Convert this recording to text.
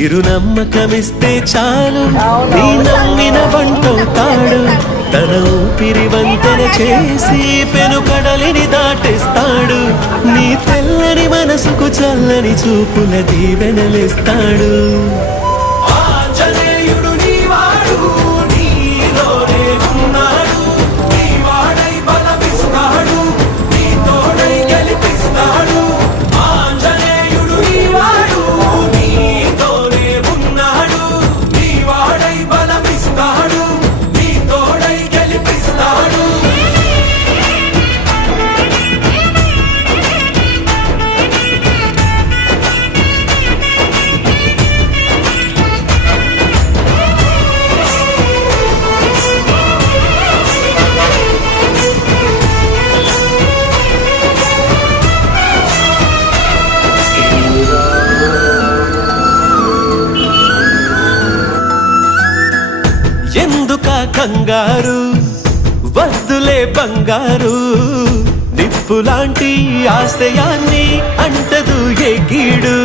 చిరునమ్మకమిస్తే చాలు నీ నమ్మిన వంటవుతాడు తన ఊపిరి వంతెన చేసి పెనుకడలిని దాటేస్తాడు నీ తెల్లని మనసుకు చల్లని చూపుల దీవెనలిస్తాడు ఆంజనేయుడు నీవాడు నీలోనే ఉన్నాడు నీవాడై బలమిస్తాడు నీ తోడై గెలిపిస్తాడు ఆంజనేయుడు నీవాడు నీతోనే ఉన్నాడు నీవాడై బలమిస్తాడు నీ తోడై గెలిపిస్తాడు ఎందుక కంగారు వద్దులే బంగారు నిప్పులాంటి ఆశయాన్ని అంటదు ఏ కీడు